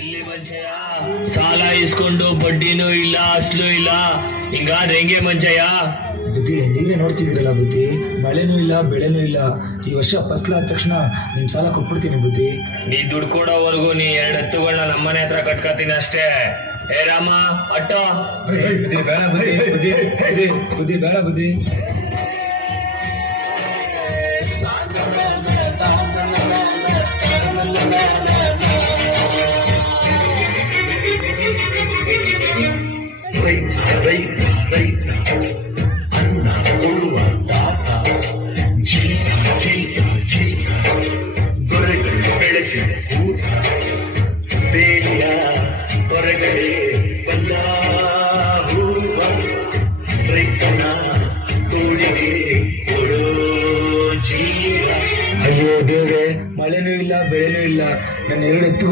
ಇಲ್ಲಿ ಮಂಚಯ್ಯ ಸಾಲ ಇಸ್ಕೊಂಡು ಬಡ್ಡಿನೂ ಇಲ್ಲ ಅಸ್ಲು ಇಲ್ಲ ಹಿಂಗಾದ್ರೆ ಹೆಂಗೆ ಮಂಚಯ್ಯ? ಬುದ್ಧಿ ನೀವೇ ನೋಡ್ತಿದ್ದೀರಲ್ಲ ಬುದ್ಧಿ, ಮಳೆನೂ ಇಲ್ಲ ಬೆಳೆನೂ ಇಲ್ಲ. ಈ ವರ್ಷ ಫಸ್ಲ್ ಆದ ತಕ್ಷಣ ನಿಮ್ ಸಾಲ ಕೊಟ್ಬಿಡ್ತೀನಿ ಬುದ್ಧಿ. ನೀ ದುಡ್ಡು ಕೊಡೋವರೆಗೂ ನೀ 2 ಎತ್ತುಗಳನ್ನ ನಮ್ಮನೆ ಹತ್ರ ಕಟ್ಕತೀನಿ ಅಷ್ಟೇ. ಏ ರಾಮ ಅಟ್ಟೋ. ಬುದ್ಧಿ ಬೇಡ ಬುದ್ಧಿ, ಬುದ್ಧಿ ಬುದ್ಧಿ ಬುದ್ಧಿ ಬೇಡ ಬುದ್ಧಿ. ಅನ್ನ ಕೊಡುವ ತಾತ ಜೀತ ಜೀತ ಜೀತ ದೊರೆಗಳು ಬೆಳೆಸಿದ ಊಟ ಬೇಲಿಯ ಹೊರಗಡೆ ಬಂದ ಹೂವ ರೈತನ ತೋಳಿಗೆ ಕೊಡೋ ಜೀವ. ಅಯ್ಯೋ ದೇವ್ರೆ, ಮಳೆನೂ ಇಲ್ಲ ಬೆಳೆನೂ ಇಲ್ಲ, ನನ್ನ 2 ಎತ್ತುಗಳು